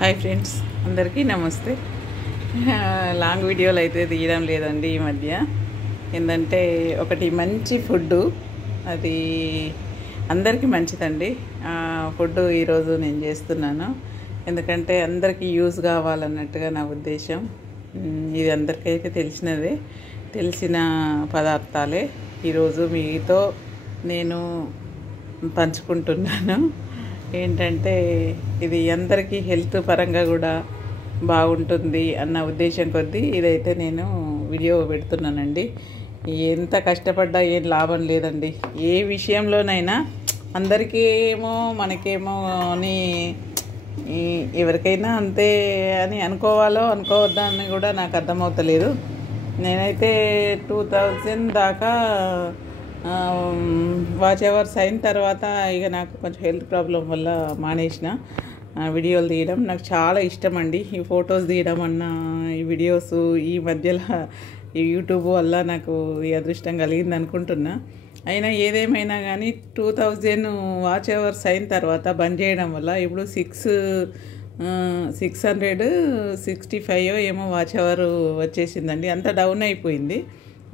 Hi friends, అందరికీ నమస్తే. Long వీడియోలు అయితే తీయడం లేదండి ఈ మధ్య. ఏంటంటే ఒకటి మంచి ఫుడ్డు, అది అందరికీ మంచిదండి. ఫుడ్ ఈరోజు నేను చేస్తున్నాను, ఎందుకంటే అందరికీ యూజ్ కావాలన్నట్టుగా నా ఉద్దేశం. ఇది అందరికైతే తెలిసిన పదార్థాలే ఈరోజు మీతో నేను పంచుకుంటున్నాను. ఏంటంటే ఇది అందరికీ హెల్త్ పరంగా కూడా బాగుంటుంది అన్న ఉద్దేశం కొద్దీ ఇదైతే నేను వీడియో పెడుతున్నానండి. ఎంత కష్టపడ్డా ఏం లాభం లేదండి. ఏ విషయంలోనైనా అందరికీ ఏమో మనకేమో అని, ఎవరికైనా అంతే అని అనుకోవాలో అనుకోవద్దా అని కూడా నాకు అర్థమవుతలేదు. నేనైతే 2000 దాకా వాచ్ అవర్స్ అయిన తర్వాత ఇక నాకు కొంచెం హెల్త్ ప్రాబ్లం వల్ల మానేసిన వీడియోలు తీయడం. నాకు చాలా ఇష్టం అండి ఈ ఫొటోస్ తీయడం అన్న, ఈ వీడియోస్. ఈ మధ్యలో ఈ యూట్యూబ్ వల్ల నాకు ఈ అదృష్టం కలిగింది అనుకుంటున్నా. అయినా ఏదేమైనా కానీ 2000 వాచ్ అవర్స్ అయిన తర్వాత బంద్ చేయడం వల్ల ఇప్పుడు 665 ఏమో వాచ్ అవర్ వచ్చేసిందండి. అంత డౌన్ అయిపోయింది.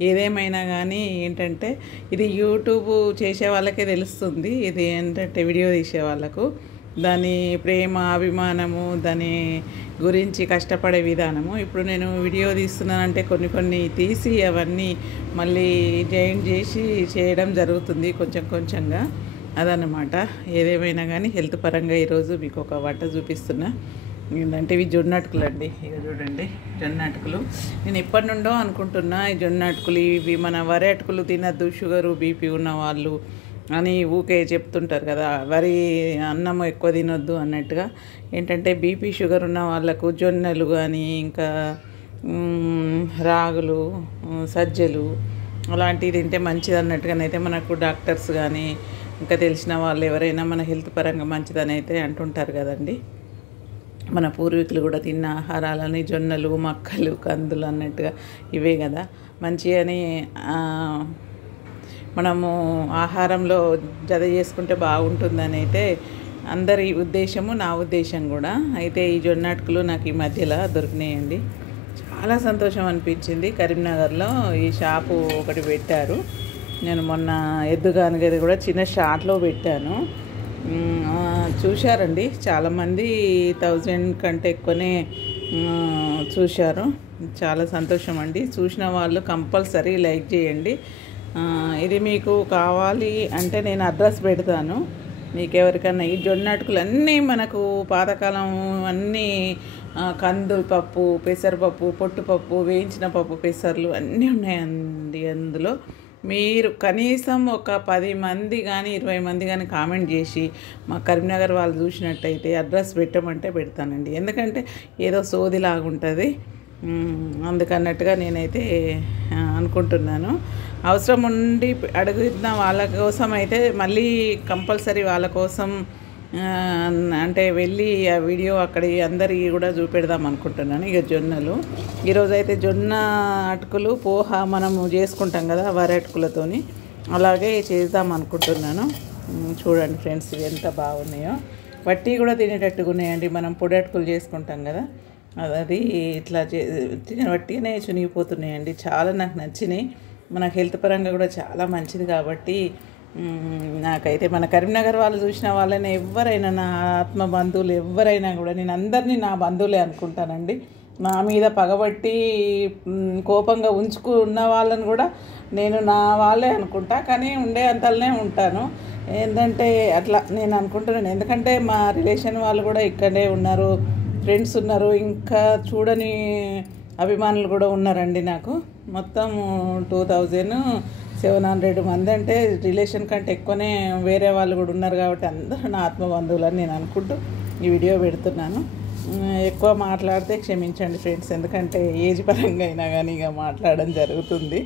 ఏదేమైనా కానీ ఏంటంటే ఇది యూట్యూబ్ చేసే వాళ్ళకే తెలుస్తుంది. ఇది ఏంటంటే వీడియో తీసే వాళ్ళకు దాని ప్రేమ, అభిమానము, దాని గురించి కష్టపడే విధానము. ఇప్పుడు నేను వీడియో తీస్తున్నానంటే కొన్ని తీసి అవన్నీ మళ్ళీ జాయిన్ చేసి చేయడం జరుగుతుంది కొంచెంగా. అదన్నమాట. ఏదేమైనా కానీ హెల్త్ పరంగా ఈరోజు మీకు ఒక వంట చూపిస్తున్నా. ఏంటంటే ఇవి జొన్న అటుకులు అండి. ఇక చూడండి, జొన్న అటుకులు. నేను ఎప్పటి నుండో అనుకుంటున్నా ఈ జొన్న అటుకులు, ఇవి మన వరి అటుకులు తినద్దు, షుగరు బీపీ ఉన్న వాళ్ళు అని ఊకే చెప్తుంటారు కదా, వరి అన్నం ఎక్కువ తినొద్దు అన్నట్టుగా. ఏంటంటే బీపీ షుగర్ ఉన్న వాళ్ళకు జొన్నలు కానీ, ఇంకా రాగులు, సజ్జలు అలాంటివి తింటే మంచిది అన్నట్టుగానైతే మనకు డాక్టర్స్ కానీ ఇంకా తెలిసిన వాళ్ళు ఎవరైనా మన హెల్త్ పరంగా మంచిదని అయితే అంటుంటారు కదండి. మన పూర్వీకులు కూడా తిన్న ఆహారాలని జొన్నలు, మక్కలు, కందులు అన్నట్టుగా ఇవే కదా మంచిగా మనము ఆహారంలో జత చేసుకుంటే బాగుంటుందని అయితే అందరి ఉద్దేశము, నా ఉద్దేశం కూడా. అయితే ఈ జొన్న అటుకులు నాకు ఈ మధ్యలో దొరికినాయండి. చాలా సంతోషం అనిపించింది. కరీంనగర్లో ఈ షాపు ఒకటి పెట్టారు. నేను మొన్న ఎద్దుగానగది కూడా చిన్న షాట్లో పెట్టాను. చూశారండి చాలామంది, 1000 కంటే ఎక్కువనే చూశారు. చాలా సంతోషం అండి. చూసిన వాళ్ళు కంపల్సరీ లైక్ చేయండి. ఇది మీకు కావాలి అంటే నేను అడ్రస్ పెడతాను. మీకు ఎవరికన్నా ఈ జొన్న అటుకులు అన్నీ మనకు పాతకాలం అన్నీ, కందుల పప్పు, పెసరపప్పు, పొట్టుపప్పు, వేయించిన పప్పు, పెసర్లు అన్నీ ఉన్నాయండి అందులో. మీరు కనీసం ఒక 10 మంది కానీ 20 మంది కానీ కామెంట్ చేసి మా కరీంనగర్ వాళ్ళు చూసినట్టయితే అడ్రస్ పెట్టమంటే పెడతానండి. ఎందుకంటే ఏదో సోదిలాగుంటుంది అందుకన్నట్టుగా నేనైతే అనుకుంటున్నాను. అవసరం ఉండి అడుగుతున్న వాళ్ళ కోసం అయితే మళ్ళీ కంపల్సరీ వాళ్ళ కోసం అంటే వెళ్ళి ఆ వీడియో అక్కడి అందరికీ కూడా చూపెడదాం అనుకుంటున్నాను. ఇక జొన్నలు ఈరోజైతే జొన్న అటుకులు పోహ మనము చేసుకుంటాం కదా వరి అటుకులతోని, అలాగే చేద్దాం అనుకుంటున్నాను. చూడండి ఫ్రెండ్స్, ఇవి ఎంత బాగున్నాయో. వట్టి కూడా తినేటట్టుగా ఉన్నాయండి. మనం పొడి అటుకులు చేసుకుంటాం కదా, అది ఇట్లా వట్టిగానే చునిగిపోతున్నాయండి. చాలా నాకు నచ్చినాయి. మన హెల్త్ పరంగా కూడా చాలా మంచిది కాబట్టి నాకైతే మన కరీంనగర్ వాళ్ళు చూసిన వాళ్ళని ఎవరైనా, నా ఆత్మ బంధువులు ఎవరైనా కూడా నేను అందరినీ నా బంధువులే అనుకుంటానండి. నా మీద పగబట్టి కోపంగా ఉంచుకున్న వాళ్ళని కూడా నేను నా వాళ్ళే అనుకుంటా, కానీ ఉండే అంతలోనే ఉంటాను. ఏంటంటే అట్లా నేను అనుకుంటున్నాను. ఎందుకంటే మా రిలేషన్ వాళ్ళు కూడా ఇక్కడే ఉన్నారు, ఫ్రెండ్స్ ఉన్నారు, ఇంకా చూడని అభిమానులు కూడా ఉన్నారండి నాకు. మొత్తం 2700 మంది అంటే రిలేషన్ కంటే ఎక్కువనే వేరే వాళ్ళు కూడా ఉన్నారు కాబట్టి అందరూ నా ఆత్మబంధువులని నేను అనుకుంటూ ఈ వీడియో పెడుతున్నాను. ఎక్కువ మాట్లాడితే క్షమించండి ఫ్రెండ్స్, ఎందుకంటే ఏజ్ పరంగా అయినా కానీ ఇక మాట్లాడడం జరుగుతుంది.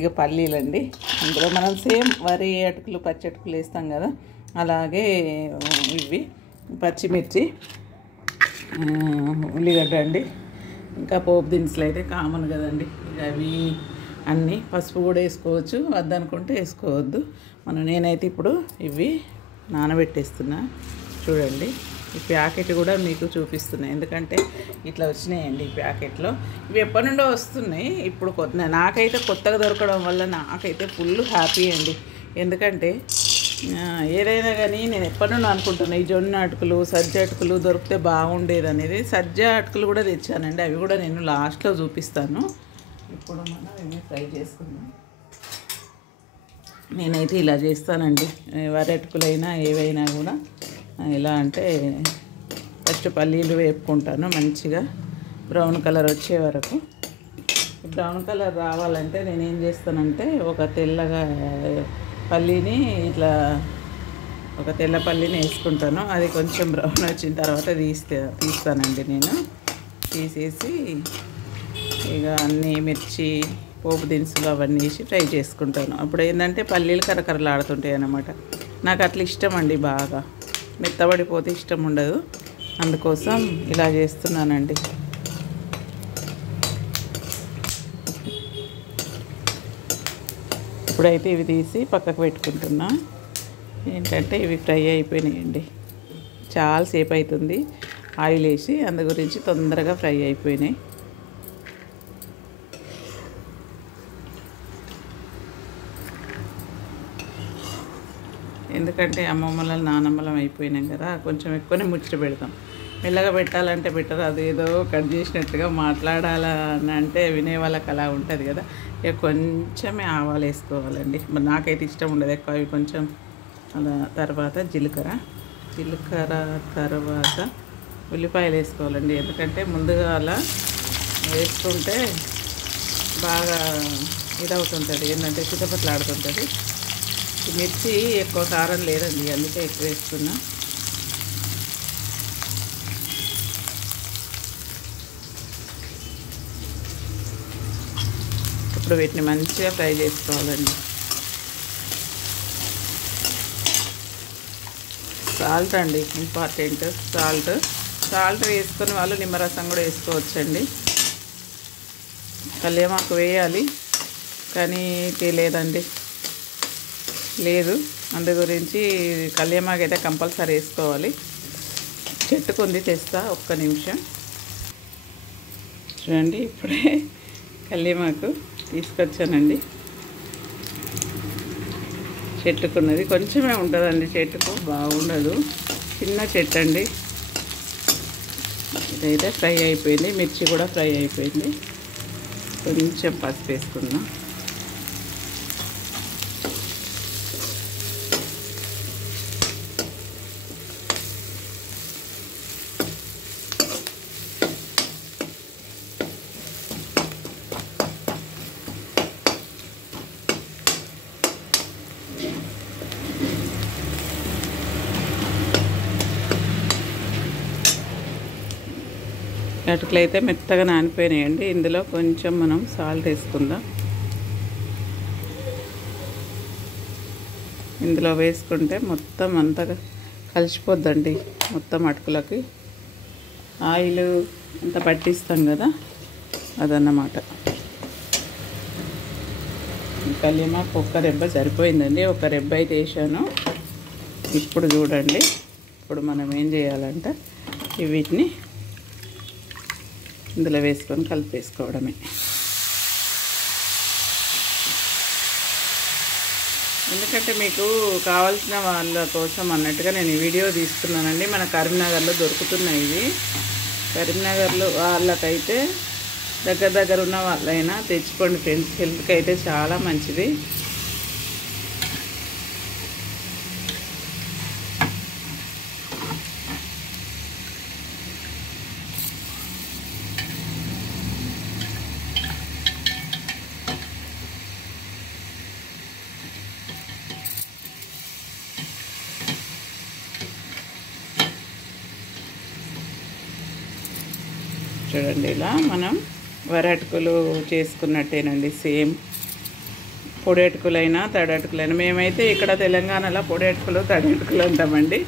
ఇక పల్లీలండి, అందులో మనం సేమ్ వరి అటుకులు, పచ్చి అటుకులు వేస్తాం కదా, అలాగే ఇవి పచ్చిమిర్చి, ఉల్లిగడ్డ అండి. ఇంకా పోపు దినుసులు అయితే కామన్ కదండి, ఇక అవి అన్నీ. పసుపు కూడా వేసుకోవచ్చు, వద్దనుకుంటే వేసుకోవద్దు. నేనైతే ఇప్పుడు ఇవి నానబెట్టేస్తున్నా. చూడండి, ఈ ప్యాకెట్ కూడా మీకు చూపిస్తున్నాయి, ఎందుకంటే ఇట్లా వచ్చినాయండి ఈ ప్యాకెట్లో. ఇవి ఎప్పటి నుండో వస్తున్నాయి, ఇప్పుడు నాకైతే కొత్తగా దొరకడం వల్ల నాకైతే ఫుల్ హ్యాపీ అండి. ఎందుకంటే ఏదైనా కానీ నేను ఎప్పటి నుండో అనుకుంటున్నాను, ఈ జొన్న అటుకులు సజ్జ అటుకులు దొరికితే బాగుండేది అనేది. సజ్జ అటుకులు కూడా తెచ్చానండి, అవి కూడా నేను లాస్ట్లో చూపిస్తాను. ఇప్పుడు మనం ఇవి ఫ్రై చేసుకుందాం. నేనైతే ఇలా చేస్తానండి, వరి అటుకులైనా ఏవైనా కూడా. ఎలా అంటే ఫస్ట్ పల్లీలు వేపుకుంటాను మంచిగా బ్రౌన్ కలర్ వచ్చే వరకు. బ్రౌన్ కలర్ రావాలంటే నేనేం చేస్తానంటే ఒక తెల్లగా పల్లీని ఇట్లా ఒక తెల్ల పల్లీని వేసుకుంటాను. అది కొంచెం బ్రౌన్ వచ్చిన తర్వాత తీస్తానండి నేను. తీసేసి ఇక అన్నీ మిర్చి పోపు దినుసులు అవన్నీ వేసి ఫ్రై చేసుకుంటాను. అప్పుడు ఏంటంటే పల్లీలు కరకరలాడుతుంటాయి అన్నమాట. నాకు అట్లా ఇష్టం అండి, బాగా మెత్తబడిపోతే ఇష్టం ఉండదు, అందుకోసం ఇలా చేస్తున్నానండి. ఇప్పుడైతే ఇవి తీసి పక్కకు పెట్టుకుంటున్నా. ఏంటంటే ఇవి ఫ్రై అయిపోయినాయండి, చాలాసేపు అవుతుంది ఆయిల్ వేసి, అందు గురించి తొందరగా ఫ్రై అయిపోయినాయి. ఎందుకంటే అమ్మమ్మల నానమ్మలం అయిపోయినాం కదా, కొంచెం ఎక్కువనే ముచ్చట పెడతాం. మెల్లగా పెట్టాలంటే బెటర్, అదేదో కట్ చేసినట్టుగా మాట్లాడాలని అంటే వినే వాళ్ళకి అలా ఉంటుంది కదా. ఇక కొంచెమే ఆవాలు వేసుకోవాలండి, మరి నాకైతే ఇష్టం ఉండదు ఎక్కువ. అవి కొంచెం అలా తర్వాత జీలకర్ర తర్వాత ఉల్లిపాయలు వేసుకోవాలండి. ఎందుకంటే ముందుగా అలా వేసుకుంటే బాగా ఇదవుతుంటుంది, ఏంటంటే చిటపట్లాడుతుంటుంది. మిర్చి ఎక్కువ కారం లేదండి, అందుకే ఎక్కువ వేస్తున్నా. ఇప్పుడు వీటిని మంచిగా ఫ్రై చేసుకోవాలండి. సాల్ట్ అండి ఇంపార్టెంట్, సాల్ట్ వేసుకొని వాళ్ళు నిమ్మరసం కూడా వేసుకోవచ్చండి. కల్యామాకు వేయాలి కానీ లేదండి, లేదు. అందు గురించి కల్యామాకు అయితే కంపల్సరీ వేసుకోవాలి. చెట్టుకుంది, తెస్తా ఒక్క నిమిషం. చూడండి ఇప్పుడే కల్యామాకు తీసుకొచ్చానండి. చెట్టుకున్నది కొంచెమే ఉంటుందండి, చెట్టుకు బాగుండదు, చిన్న చెట్టు అండి. ఇదైతే ఫ్రై అయిపోయింది, మిర్చి కూడా ఫ్రై అయిపోయింది. కొంచెం పసుపు వేసుకుందాం. అటుకులు అయితే మెత్తగా నానిపోయినాయండి. ఇందులో కొంచెం మనం సాల్ట్ వేసుకుందాం. ఇందులో వేసుకుంటే మొత్తం అంతా కలిసిపోద్దండి, మొత్తం అటుకులకి ఆయిల్ అంతా పట్టిస్తాం కదా, అదన్నమాట. కల్యామాకు ఒక్క రెబ్బ సరిపోయిందండి, ఒక రెబ్బ అయితే వేసాను. ఇప్పుడు చూడండి, ఇప్పుడు మనం ఏం చేయాలంటే వీటిని ఇందులో వేసుకొని కలిపేసుకోవడమే. ఎందుకంటే మీకు కావాల్సిన వాళ్ళ కోసం అన్నట్టుగా నేను ఈ వీడియో తీస్తున్నానండి. మన కరీంనగర్లో దొరుకుతున్నాయి ఇవి. కరీంనగర్లో వాళ్ళకైతే దగ్గర ఉన్న వాళ్ళైనా తెచ్చుకోండి ఫ్రెండ్స్, హెల్త్కి అయితే చాలా మంచిది. చూడండి ఇలా మనం వరి అటుకులు చేసుకున్నట్టేనండి, సేమ్. పొడి అటుకులైనా తడి అటుకులైనా, మేమైతే ఇక్కడ తెలంగాణలో పొడి అటుకులు తడి అటుకులు అంటామండి.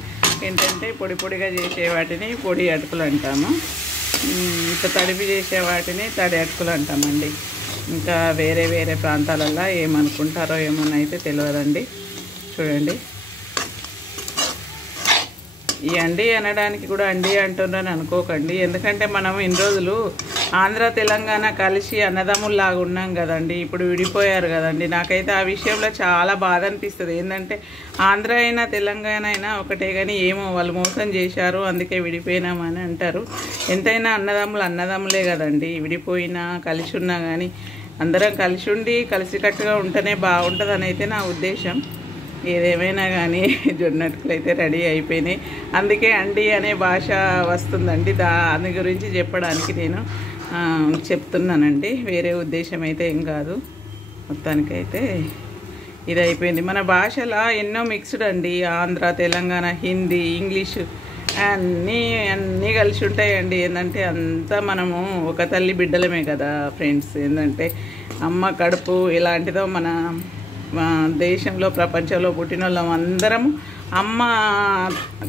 ఏంటంటే పొడి పొడిగా చేసే వాటిని పొడి అటుకులు అంటాము, ఇంకా తడిపి చేసే వాటిని తడి అటుకులు అంటామండి. ఇంకా వేరే వేరే ప్రాంతాలలో ఏమనుకుంటారో ఏమోనైతే తెలియదండి. చూడండి ఈ అండి అనడానికి కూడా అండి అంటున్నారని అనుకోకండి, ఎందుకంటే మనం ఇన్ని రోజులు ఆంధ్ర తెలంగాణ కలిసి అన్నదమ్ముల్లాగా ఉన్నాం కదండి. ఇప్పుడు విడిపోయారు కదండి. నాకైతే ఆ విషయంలో చాలా బాధ అనిపిస్తుంది. ఏంటంటే ఆంధ్ర అయినా తెలంగాణ అయినా ఒకటే, కానీ ఏమో వాళ్ళు మోసం చేశారు అందుకే విడిపోయినామని అంటారు. ఎంతైనా అన్నదమ్ములే కదండి. విడిపోయినా కలిసి ఉన్నా కానీ అందరం కలిసి ఉండి కలిసికట్టుగా ఉంటేనే బాగుంటుందని అయితే నా ఉద్దేశం. ఏదేమైనా కానీ జొన్న అటుకులు అయితే రెడీ అయిపోయినాయి. అందుకే అండి అనే భాష వస్తుందండి. దాని గురించి చెప్పడానికి నేను చెప్తున్నానండి. వేరే ఉద్దేశం అయితే ఏం కాదు. మొత్తానికైతే ఇది అయిపోయింది. మన భాషలో ఎన్నో మిక్స్డ్ అండి. ఆంధ్ర, తెలంగాణ, హిందీ, ఇంగ్లీషు అన్నీ కలిసి ఉంటాయండి. ఏంటంటే అంతా మనము ఒక తల్లి బిడ్డలమే కదా ఫ్రెండ్స్. ఏంటంటే అమ్మ కడుపు ఎలాంటిదో మన దేశంలో ప్రపంచంలో పుట్టిన వాళ్ళం అందరం అమ్మ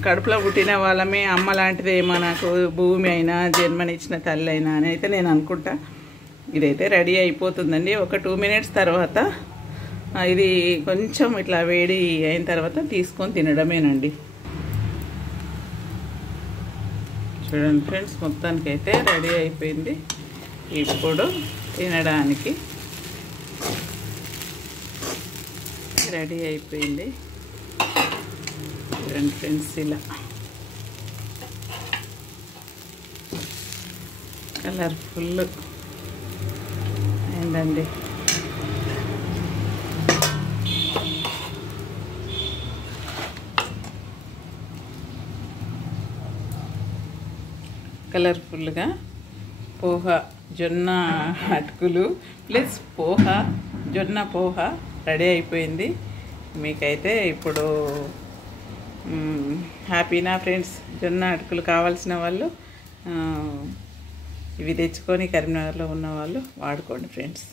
కడుపులో పుట్టిన వాళ్ళమే. అమ్మ లాంటిదే మనకు భూమి అయినా జన్మనిచ్చిన తల్లి అయినా అని అయితే నేను అనుకుంటా. ఇదైతే రెడీ అయిపోతుందండి. ఒక 2 minutes తర్వాత ఇది కొంచెం ఇట్లా వేడి అయిన తర్వాత తీసుకొని తినడమేనండి. చూడండి ఫ్రెండ్స్, మొత్తానికైతే రెడీ అయిపోయింది. ఇప్పుడు తినడానికి రెడీ అయిపోయింది. చూడండి ఫ్రెండ్స్, ఇలా కలర్ఫుల్ అయిందండి. కలర్ఫుల్గా పోహా జొన్న అటుకులు ప్లస్ పోహా జొన్న పోహా రెడీ అయిపోయింది. మీకైతే ఇప్పుడు హ్యాపీనా ఫ్రెండ్స్? జొన్న అటుకులు కావాల్సిన వాళ్ళు ఇవి తెచ్చుకొని కరీంనగర్లో ఉన్న వాళ్ళు వాడుకోండి ఫ్రెండ్స్.